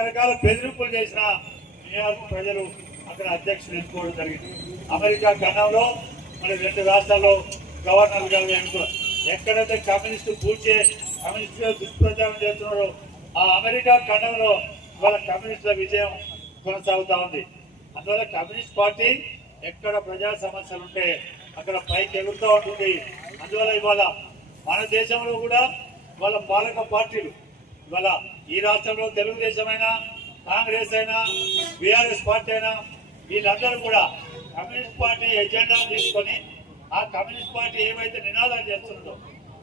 రకరకాల బెదిరింపులు చేసిన న్యూయార్క్ ప్రజలు అక్కడ అధ్యక్షులు ఎన్నుకోవడం జరిగింది. అమెరికా ఖండంలో మన రెండు రాష్ట్రాల్లో గవర్నర్గా గారు ఎక్కడైతే కమ్యూనిస్టు పూర్తి కమ్యూనిస్టులు దుష్ప్రచారం చేస్తున్నారో ఆ అమెరికా ఖండంలో ఇవాళ కమ్యూనిస్టుల విజయం కొనసాగుతూ ఉంది. అందువల్ల కమ్యూనిస్ట్ పార్టీ ఎక్కడ ప్రజా సమస్యలు ఉంటే అక్కడ పైకి ఎగురుతూ ఉంటుంది. అందువల్ల ఇవాళ మన దేశంలో కూడా ఇవాళ పాలక పార్టీలు ఇవాళ ఈ రాష్ట్రంలో తెలుగుదేశం అయినా కాంగ్రెస్ అయినా బీఆర్ఎస్ పార్టీ అయినా వీళ్ళందరూ కూడా కమ్యూనిస్ట్ పార్టీ ఎజెండా తీసుకొని ఆ కమ్యూనిస్ట్ పార్టీ ఏవైతే నినాదాలు చేస్తుందో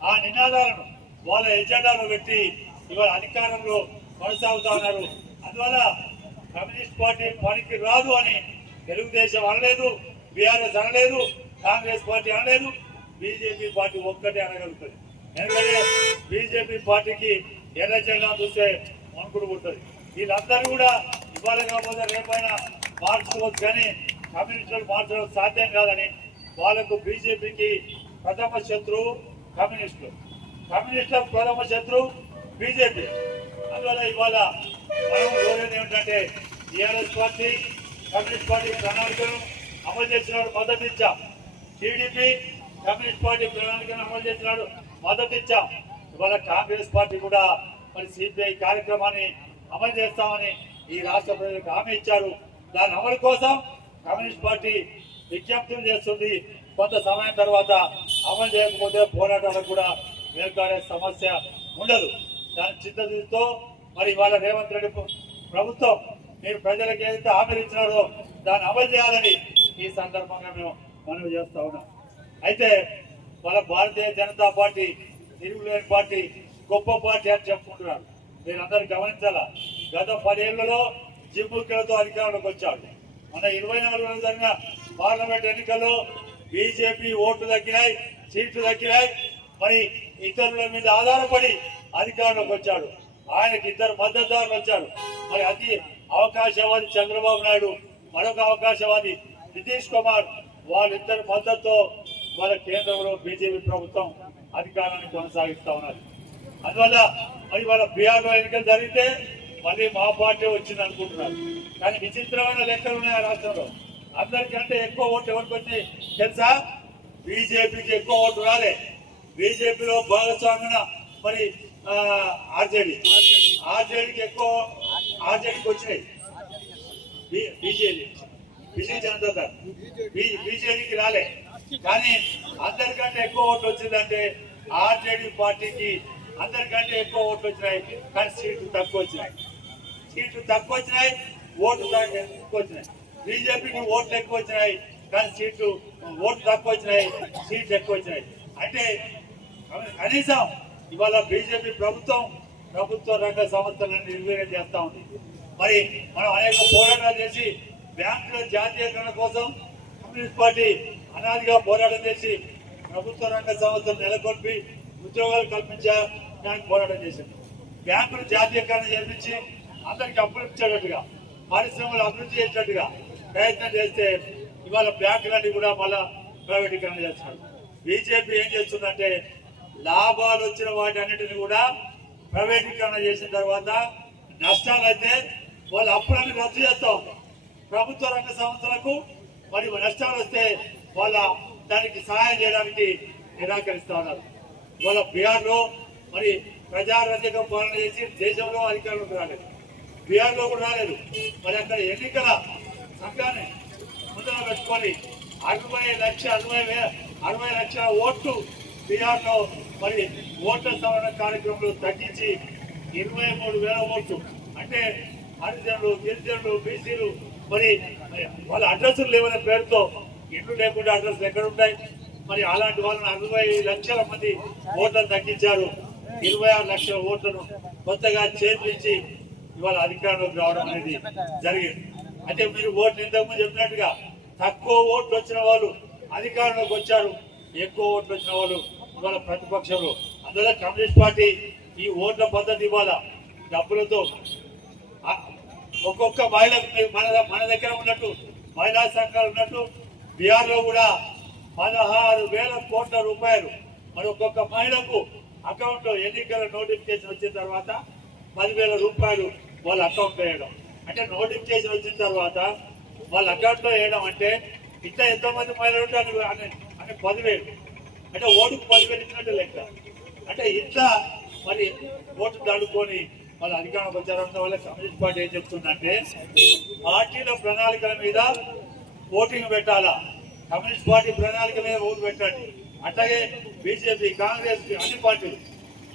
ఆ నినాదాలను వాళ్ళ ఎజెండాలో పెట్టి ఇవాళ అధికారంలో కొనసాగుతా ఉన్నారు. అందువల్ల కమ్యూనిస్ట్ పార్టీ పనికి రాదు అని తెలుగుదేశం అనలేదు బీఆర్ఎస్ అనలేదు కాంగ్రెస్ పార్టీ అనలేదు బీజేపీ పార్టీ ఒక్కటే అనగలుగుతుంది. ఎందుకంటే బీజేపీ పార్టీకి ఎర్ర చూస్తే వణుకుడు పుడుతుంది. వీళ్ళందరూ కూడా ఇవాళ కాకపోతే రేపైనా మార్చుకోవచ్చు కానీ కమ్యూనిస్టులు మార్చడం సాధ్యం కాదని వాళ్ళకు బీజేపీకి ప్రథమ శత్రువు కమ్యూనిస్టులు. కమ్యూనిస్టులకు ప్రథమ శత్రువు బీజేపీ. అందువల్ల ఇవాళ మనం కోరేది ఏమిటంటే టీఆర్ఎస్ పార్టీ కమ్యూనిస్ట్ పార్టీ ప్రణాళికను అమలు చేసినాడు మద్దతు ఇచ్చాం. టీడీపీ కమ్యూనిస్ట్ పార్టీ ప్రణాళికను అమలు చేసినాడు మద్దతు ఇచ్చాం. ఇవాళ కాంగ్రెస్ పార్టీ కూడా మరి సిపిఐ కార్యక్రమాన్ని అమలు చేస్తామని ఈ రాష్ట్ర ప్రజలకు హామీ ఇచ్చారు. దాని అమలు కోసం కమ్యూనిస్ట్ పార్టీ విజ్ఞప్తులు చేస్తుంది. కొంత సమయం తర్వాత అమలు చేయకపోతే పోరాటాలకు కూడా మేల్కాడే సమస్య ఉండదు. దాని చిత్తశుద్ధితో మరి ఇవాళ రేవంత్ రెడ్డి ప్రభుత్వం మీరు ప్రజలకు ఏదైతే హామీలు ఇచ్చినారో దాన్ని అమలు చేయాలని ఈ సందర్భంగా మేము మనవి చేస్తా ఉన్నాం. అయితే మన భారతీయ జనతా పార్టీ తిరుగులేని పార్టీ గొప్ప పార్టీ అని చెప్పుకుంటున్నారు. మీరందరూ గమనించాలా? గత పదేళ్ళలో జిమ్ముక్కలతో అధికారంలోకి వచ్చాడు మన ఇరవై నాలుగు జరిగిన పార్లమెంట్ ఎన్నికల్లో బీజేపీ ఓట్లు తగ్గినాయి సీట్లు తగ్గినాయి. మరి ఇతరుల మీద ఆధారపడి అధికారంలోకి వచ్చాడు ఆయనకి ఇద్దరు మద్దతుదారులు వచ్చారు. మరి అతి అవకాశవాది చంద్రబాబు నాయుడు మరొక అవకాశవాది నితీష్ కుమార్ వాళ్ళిద్దరి మద్దతుతో వాళ్ళ కేంద్రంలో బీజేపీ ప్రభుత్వం అధికారాన్ని కొనసాగిస్తా ఉన్నారు అందువల్ల మరి వాళ్ళ బీఆర్ఓ ఎన్నికలు జరిగితే మళ్ళీ మా పార్టీ వచ్చింది అనుకుంటున్నారు. కానీ విచిత్రమైన లెక్కలు ఉన్నాయి ఆ రాష్ట్రంలో. అందరికంటే ఎక్కువ ఓట్లు ఎవరికి వచ్చాయి తెలుసా? బీజేపీకి ఎక్కువ ఓట్లు రాలే. బీజేపీలో భాగస్వామ్యం మరి ఆర్జేడీ. ఆర్జేడీకి ఎక్కువ ఆర్జేడీకి వచ్చినాయి. బీజేపీ విజయ్ జనతా దళ. బీజేడీకి రాలే. కానీ అందరికంటే ఎక్కువ ఓట్లు వచ్చిందంటే ఆర్జేడీ పార్టీకి అందరికంటే ఎక్కువ ఓట్లు వచ్చినాయి కానీ సీట్లు తక్కువ వచ్చినాయి. సీట్లు తక్కువ వచ్చినాయి ఓట్లు ఎక్కువ వచ్చినాయి. బీజేపీకి ఓట్లు ఎక్కువ వచ్చినాయి కానీ సీట్లు ఓట్లు తక్కువ వచ్చినాయి సీట్లు ఎక్కువ వచ్చినాయి. అంటే కనీసం ఇవాళ బీజేపీ ప్రభుత్వం ప్రభుత్వ రంగ సంస్థలను నిర్వీర్యం చేస్తా ఉంది. మరి మనం అనేక పోరాటాలు చేసి బ్యాంకుల జాతీయకరణ కోసం కమ్యూనిస్ట్ పార్టీ అనాదిగా పోరాటం చేసి ప్రభుత్వ రంగ సంస్థలు నెలకొల్పి ఉద్యోగాలు కల్పించడానికి పోరాటం చేసింది. బ్యాంకులు జాతీయకరణ చేపించి అందరికి అప్పులు ఇచ్చేటట్టుగా పరిశ్రమలు అభివృద్ధి చేసేటట్టుగా ప్రయత్నం చేస్తే ఇవాళ బ్యాంకులన్నీ కూడా మళ్ళా ప్రైవేటీకరణ చేస్తున్నారు. బీజేపీ ఏం చేస్తుందంటే లాభాలు వచ్చిన వాటి అన్నిటిని కూడా ప్రైవేటీకరణ చేసిన తర్వాత నష్టాలు అయితే వాళ్ళ అప్పులన్నీ రద్దు చేస్తా ఉంది. ప్రభుత్వ రంగ సంస్థలకు మరి నష్టాలు వస్తే వాళ్ళ దానికి సహాయం చేయడానికి నిరాకరిస్తా ఉన్నారు. ఇవాళ బీహార్లో మరి ప్రజారంజకం పాలన చేసి దేశంలో అధికారంలోకి రాలేదు. బీహార్లో కూడా రాలేదు. మరి అక్కడ ఎన్నికల సంఘాన్ని ముందర పెట్టుకొని అరవై లక్ష అరవై అరవై లక్షల ఓట్లు బీహార్లో మరి ఓట్ల సవరణ కార్యక్రమంలో తగ్గించి ఇరవై మూడు వేల ఓట్లు. అంటే హరిజనులు గిరిజనులు బీసీలు మరి వాళ్ళ అడ్రస్లు లేవనే పేరుతో ఇల్లు లేకుండా అడ్రస్లు ఎక్కడ ఉంటాయి మరి అలాంటి వాళ్ళని అరవై లక్షల మంది ఓట్లను తగ్గించారు. ఇరవై ఆరు లక్షల ఓట్లను కొత్తగా చేర్పించి ఇవాళ అధికారంలోకి రావడం అనేది జరిగింది. అయితే మీరు ఓట్లు ఇంతకుముందు చెప్పినట్టుగా తక్కువ ఓట్లు వచ్చిన వాళ్ళు అధికారంలోకి వచ్చారు. ఎక్కువ ఓట్లు వచ్చిన వాళ్ళు ఇవాళ ప్రతిపక్షంలో. అందువల్ల కమ్యూనిస్ట్ పార్టీ ఈ ఓట్ల పద్ధతి ఇవాళ డబ్బులతో ఒక్కొక్క మహిళకు మన మన దగ్గర ఉన్నట్టు మహిళా సంఘాలు ఉన్నట్టు బీహార్లో కూడా పదహారు వేల కోట్ల రూపాయలు మరి ఒక్కొక్క మహిళకు అకౌంట్లో ఎన్నికల నోటిఫికేషన్ వచ్చిన తర్వాత పదివేల రూపాయలు వాళ్ళ అకౌంట్లో వేయడం. అంటే నోటిఫికేషన్ వచ్చిన తర్వాత వాళ్ళ అకౌంట్లో వేయడం అంటే ఇట్లా ఎంతో మంది మహిళలు ఉంటారు అని పదివేలు. అంటే ఓటుకు పదివేలు ఇచ్చినట్టు లెక్క. అంటే ఇట్లా మరి ఓటు దాడుకొని వాళ్ళ అధికారంలోకి వచ్చారంటే వల్ల కమ్యూనిస్ట్ పార్టీ ఏం చెప్తుందంటే పార్టీల ప్రణాళికల మీద ఓటింగ్ పెట్టాలా? కమ్యూనిస్ట్ పార్టీ ప్రణాళిక మీద ఓటు పెట్టండి. అట్లాగే బీజేపీ కాంగ్రెస్ అన్ని పార్టీలు.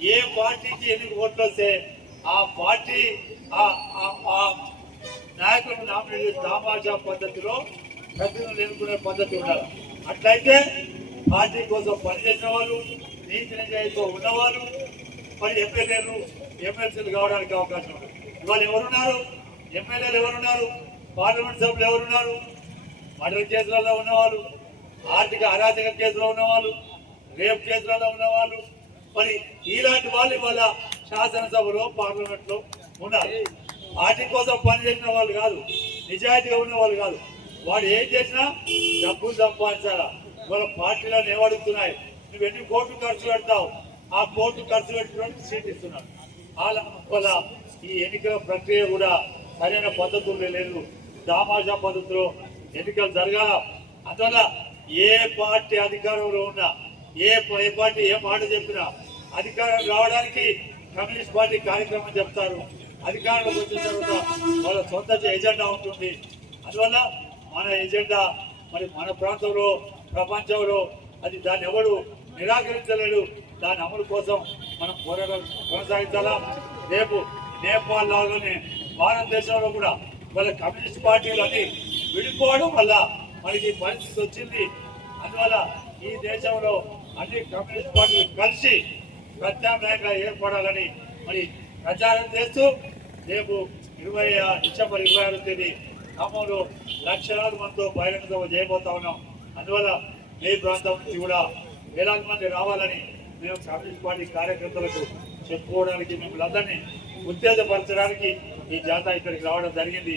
ఏ పార్టీకి ఎన్ని ఓట్లు వస్తే ఆ పార్టీ ఆ- నాయకులను నామినేట్ చేసి దామాషా పద్ధతిలో ప్రతినిధులు ఎన్నుకునే పద్ధతి ఉండాలి. అట్లయితే పార్టీ కోసం పనిచేసిన వాళ్ళు నీతి నిజాయితీతో ఉన్నవాళ్ళు మరి ఎమ్మెల్యేలు ఎమ్మెల్సీలు కావడానికి అవకాశం ఉంది. ఇవాళ ఎవరున్నారు? ఎమ్మెల్యేలు ఎవరున్నారు? పార్లమెంట్ సభ్యులు ఎవరున్నారు? మర్డర్ కేసులలో ఉన్నవాళ్ళు ఆర్థిక అరాచక కేసులో ఉన్నవాళ్ళు రేప్ కేసులలో ఉన్నవాళ్ళు మరి ఇలాంటి వాళ్ళు ఇవాళ శాసనసభలో పార్లమెంట్లో ఉన్నారు. పార్టీ కోసం పనిచేసిన వాళ్ళు కాదు నిజాయితీగా ఉన్న వాళ్ళు కాదు. వాడు ఏం చేసినా డబ్బులు సంపాదించాలా? ఇవాళ పార్టీలను ఏమడుగుతున్నాయి నువ్వు ఎన్ని కోట్లు ఖర్చు పెడతావు? ఆ కోట్లు ఖర్చు పెట్టినట్టు సీట్ ఇస్తున్నాడు. వాళ్ళ ఈ ఎన్నికల ప్రక్రియ కూడా సరైన పద్ధతుల్లో లేదు. దామాషా పద్ధతిలో ఎన్నికలు జరగాల. అందువల్ల ఏ పార్టీ అధికారంలో ఉన్నా ఏ ప- ఏ పార్టీ ఏ మాట చెప్పినా అధికారం రావడానికి కమ్యూనిస్ట్ పార్టీ కార్యక్రమం చెప్తారు. అధికారంలోకి వచ్చిన తర్వాత వాళ్ళ సొంత ఎజెండా ఉంటుంది. అందువల్ల మన ఎజెండా మరి మన ప్రాంతంలో ప్రపంచంలో అది దాన్ని ఎవడు నిరాకరించలేడు. దాని అమలు కోసం మనం పోరాటం కొనసాగించాలా? రేపు నేపాల్ లాగానే భారతదేశంలో కూడా వాళ్ళ కమ్యూనిస్ట్ పార్టీలు అన్ని విడిపోవడం వల్ల మనకి పరిస్థితి వచ్చింది. అందువల్ల ఈ దేశంలో అన్ని కమ్యూనిస్ట్ పార్టీలు కలిసి ప్రత్యామ్నాయంగా ఏర్పడాలని మరి ప్రచారం చేస్తూ రేపు ఇరవై ఆ- డిసెంబర్ ఇరవై ఆరు తేదీ ఖమ్మంలో లక్షలాది మందితో బహిరంగ సభ చేయబోతా ఉన్నాం. అందువల్ల మీ ప్రాంతం నుంచి కూడా వేలాది మంది రావాలని మేము కమ్యూనిస్ట్ పార్టీ కార్యకర్తలకు చెప్పుకోవడానికి మిమ్మల్ని అందరినీ ఉత్తేజపరచడానికి ఈ జాతా ఇక్కడికి రావడం జరిగింది.